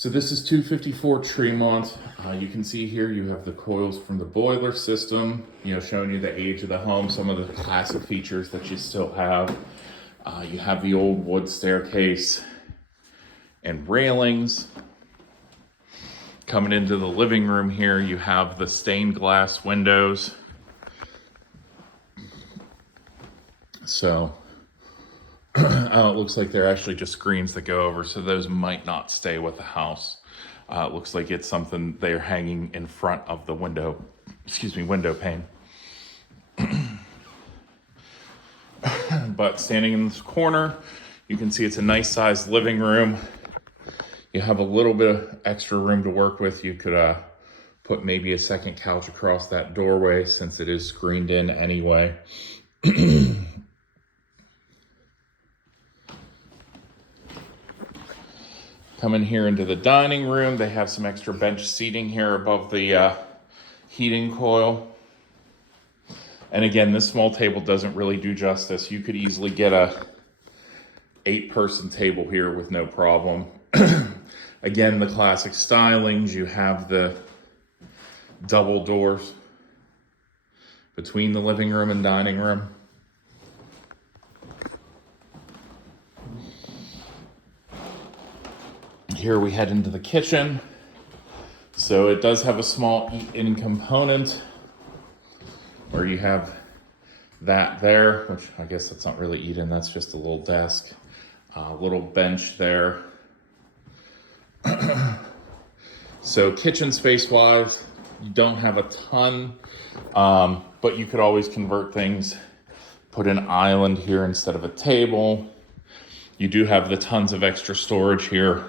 So this is 254 Tremont. You can see here you have the coils from the boiler system, showing you the age of the home, some of the classic features that you still have. You have the old wood staircase and railings. Coming into the living room here, you have the stained glass windows. So it looks like they're actually just screens that go over, so those might not stay with the house. It looks like it's something they're hanging in front of the window pane. But standing in this corner, you can see it's a nice sized living room. You have a little bit of extra room to work with. You could put maybe a second couch across that doorway since it is screened in anyway. Coming here into the dining room, they have some extra bench seating here above the heating coil. And again, this small table doesn't really do justice. You could easily get a 8-person table here with no problem. Again, the classic stylings, you have the double doors between the living room and dining room. Here we head into the kitchen. So it does have a small eat-in component where you have that there, which I guess that's not really eat-in, that's just a little desk, little bench there. So kitchen space-wise, you don't have a ton, but you could always convert things, put an island here instead of a table. You do have the tons of extra storage here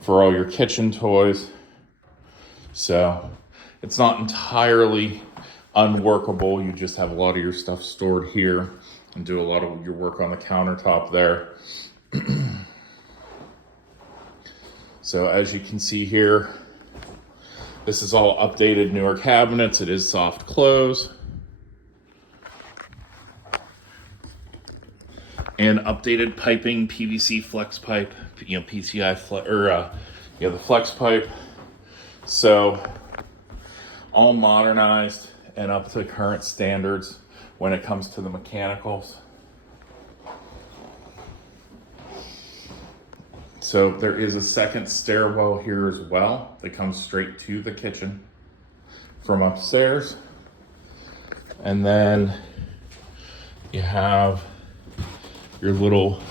for all your kitchen toys. So it's not entirely unworkable. You just have a lot of your stuff stored here and do a lot of your work on the countertop there. So as you can see here, this is all updated newer cabinets. It is soft close. And updated piping, PVC flex pipe, PCI the flex pipe. So all modernized and up to current standards when it comes to the mechanicals. So there is a second stairwell here as well that comes straight to the kitchen from upstairs. And then you have your little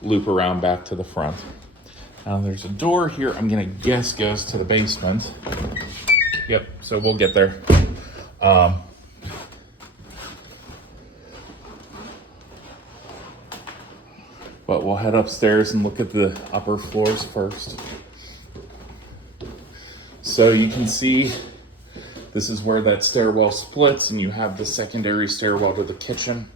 loop around back to the front. Now there's a door here, I'm gonna guess goes to the basement. Yep, so we'll get there. But we'll head upstairs and look at the upper floors first. So you can see this is where that stairwell splits and you have the secondary stairwell to the kitchen.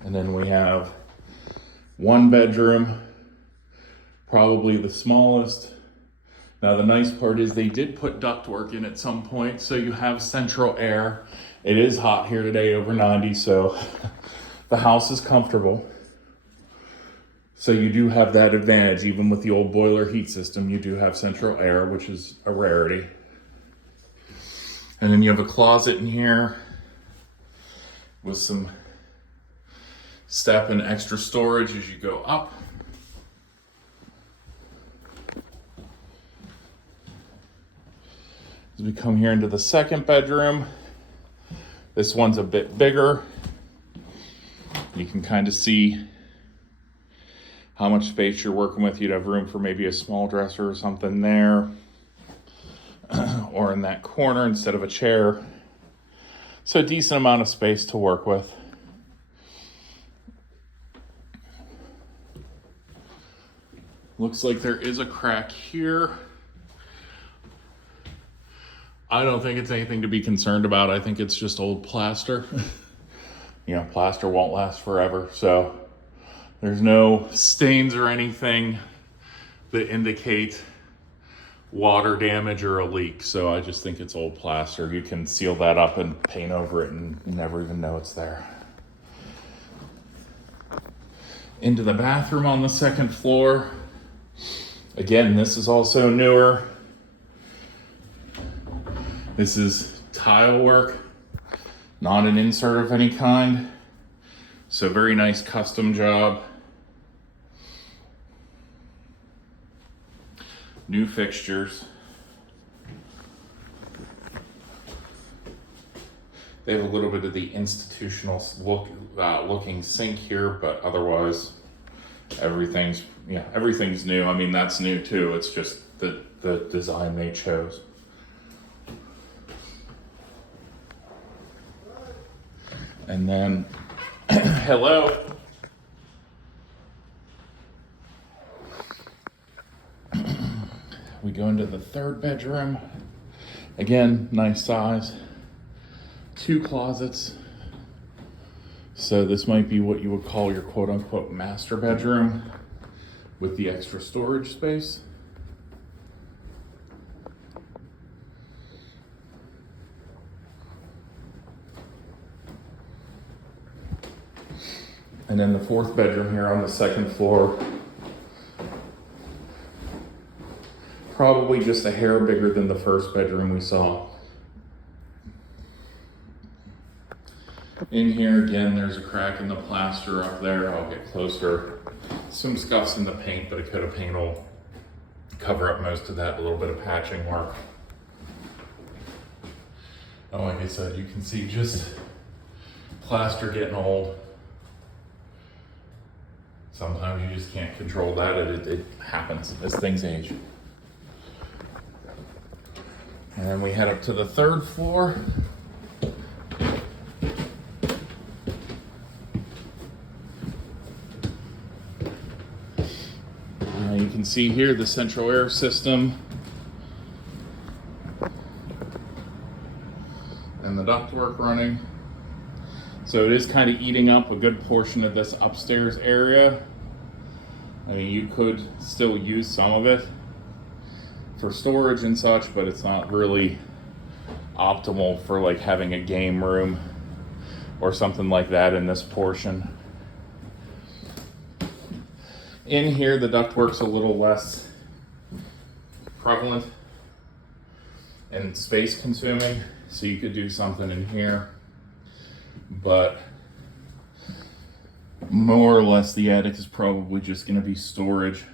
And then we have one bedroom, probably the smallest. Now the nice part is they did put ductwork in at some point, so you have central air. It is hot here today, over 90, so the house is comfortable. So you do have that advantage. Even with the old boiler heat system, you do have central air, which is a rarity. And then you have a closet in here with some step and extra storage as you go up. As we come here into the second bedroom, this one's a bit bigger. You can kind of see how much space you're working with. You'd have room for maybe a small dresser or something there, or in that corner instead of a chair. So a decent amount of space to work with. Looks like there is a crack here. I don't think it's anything to be concerned about. I think it's just old plaster. Plaster won't last forever. So there's no stains or anything that indicate water damage or a leak. So I just think it's old plaster. You can seal that up and paint over it and never even know it's there. Into the bathroom on the second floor. Again, this is also newer. This is tile work, not an insert of any kind. So very nice custom job. New fixtures. They have a little bit of the institutional looking sink here, but otherwise everything's new. I mean, that's new too. It's just the design they chose. And then, hello. We go into the third bedroom. Again, nice size. 2 closets. So this might be what you would call your quote unquote master bedroom with the extra storage space. And then the 4th bedroom here on the 2nd floor. Probably just a hair bigger than the 1st bedroom we saw. In here, again, there's a crack in the plaster up there. I'll get closer. Some scuffs in the paint, but a coat of paint will cover up most of that. A little bit of patching work. Oh, like I said, you can see just plaster getting old. Sometimes you just can't control that. It happens as things age. And then we head up to the 3rd floor. You can see here the central air system and the ductwork running. So it is kind of eating up a good portion of this upstairs area. I mean, you could still use some of it for storage and such, but it's not really optimal for like having a game room or something like that in this portion. In here, the ductwork's a little less prevalent and space consuming, so you could do something in here, but more or less the attic is probably just going to be storage.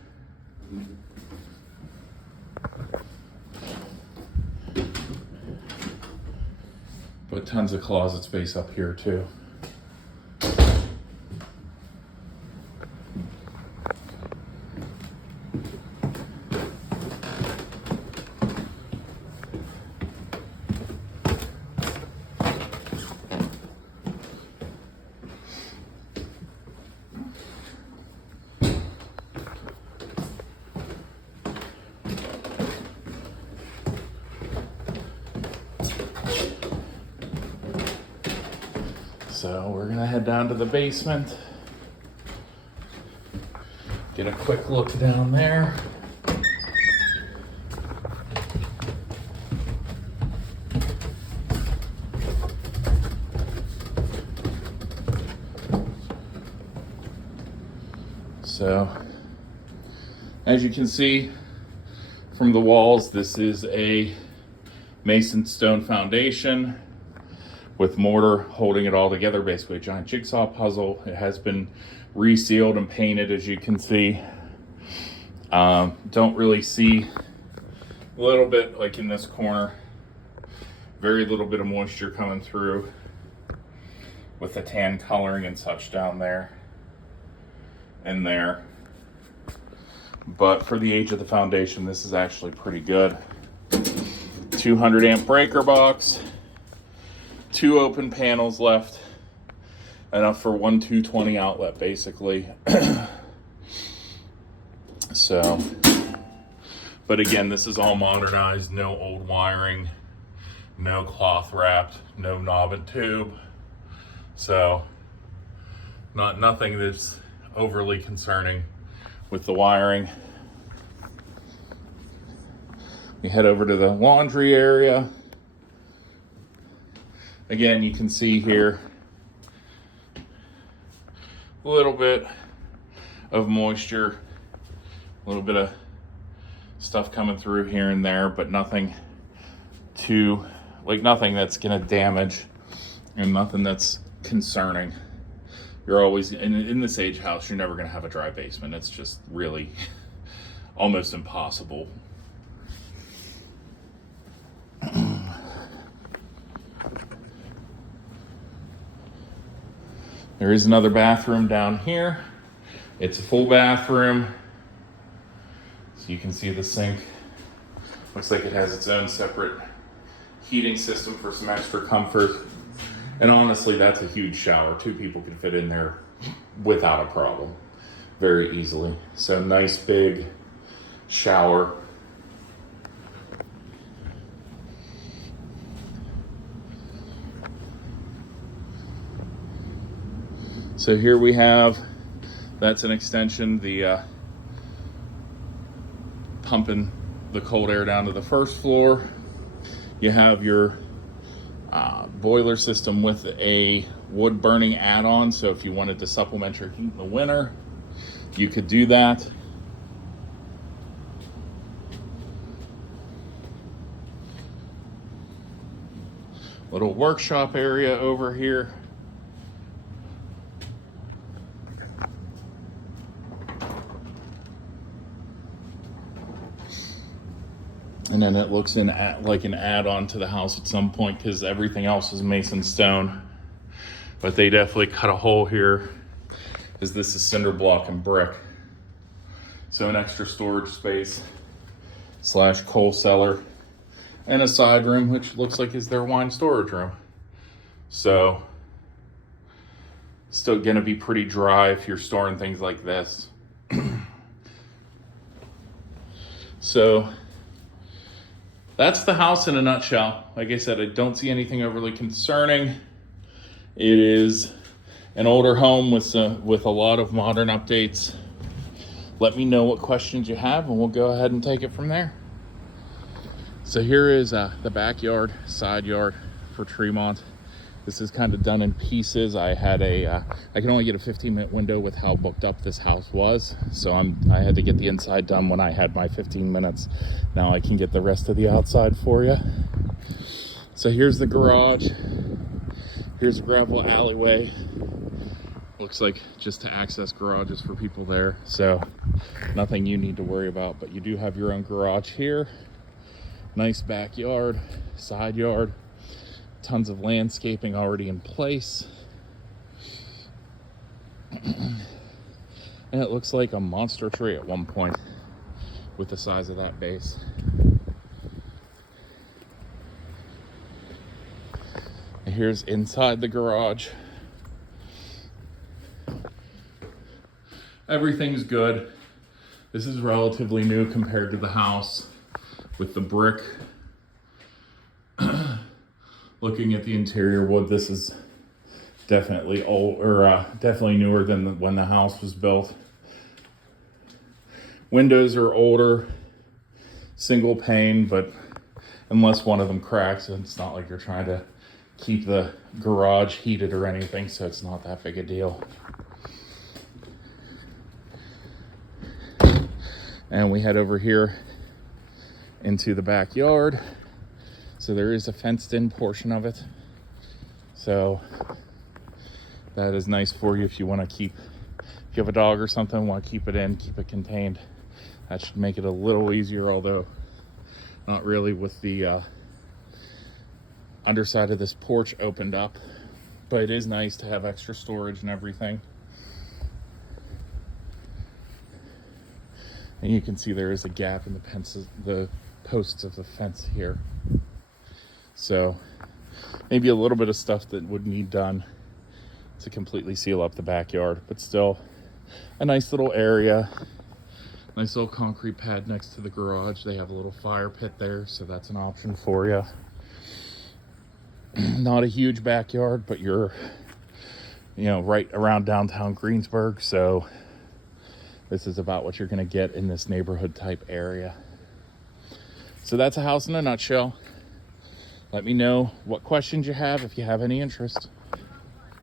But tons of closet space up here too. So we're gonna head down to the basement, get a quick look down there. So, as you can see from the walls, this is a mason stone foundation with mortar holding it all together, basically a giant jigsaw puzzle. It has been resealed and painted, as you can see. Don't really see, a little bit like in this corner, very little bit of moisture coming through with the tan coloring and such down there and there. But for the age of the foundation, this is actually pretty good. 200 amp breaker box. 2 open panels left, enough for 1 220 outlet basically. So, but again, this is all modernized, no old wiring, no cloth wrapped, no knob and tube. So nothing that's overly concerning with the wiring. You head over to the laundry area. Again, you can see here a little bit of moisture, a little bit of stuff coming through here and there, but nothing nothing that's gonna damage and nothing that's concerning. You're always, in this age house, you're never gonna have a dry basement. It's just really almost impossible. There is another bathroom down here. It's a full bathroom. So you can see the sink. Looks like it has its own separate heating system for some extra comfort. And honestly, that's a huge shower. 2 people can fit in there without a problem, very easily. So nice big shower. So here we have, that's an extension, the pumping the cold air down to the first floor. You have your boiler system with a wood burning add-on, so if you wanted to supplement your heat in the winter, you could do that. Little workshop area over here. And then it looks like an add-on to the house at some point, because everything else is mason stone. But they definitely cut a hole here, as this is cinder block and brick. So an extra storage space / coal cellar, and a side room, which looks like is their wine storage room. So still gonna be pretty dry if you're storing things like this. So that's the house in a nutshell. Like I said, I don't see anything overly concerning. It is an older home with a lot of modern updates. Let me know what questions you have and we'll go ahead and take it from there. So here is the backyard, side yard for Tremont. This is kind of done in pieces. I can only get a 15-minute window with how booked up this house was. So I had to get the inside done when I had my 15 minutes. Now I can get the rest of the outside for you. So here's the garage. Here's a gravel alleyway. Looks like just to access garages for people there. So nothing you need to worry about, but you do have your own garage here. Nice backyard, side yard. Tons of landscaping already in place. And it looks like a monster tree at one point with the size of that base. And here's inside the garage. Everything's good. This is relatively new compared to the house with the brick. Looking at the interior wood, this is definitely definitely newer than when the house was built. Windows are older, single pane, but unless one of them cracks, it's not like you're trying to keep the garage heated or anything, so it's not that big a deal. And we head over here into the backyard. So there is a fenced in portion of it. So that is nice for you if you want to if you have a dog or something, want to keep it in, keep it contained. That should make it a little easier, although not really with the underside of this porch opened up. But it is nice to have extra storage and everything. And you can see there is a gap in the posts of the fence here. So maybe a little bit of stuff that would need done to completely seal up the backyard, but still a nice little area. Nice little concrete pad next to the garage. They have a little fire pit there, so that's an option for you. Not a huge backyard, but you're, right around downtown Greensburg, so this is about what you're going to get in this neighborhood type area. So that's a house in a nutshell. Let me know what questions you have if you have any interest.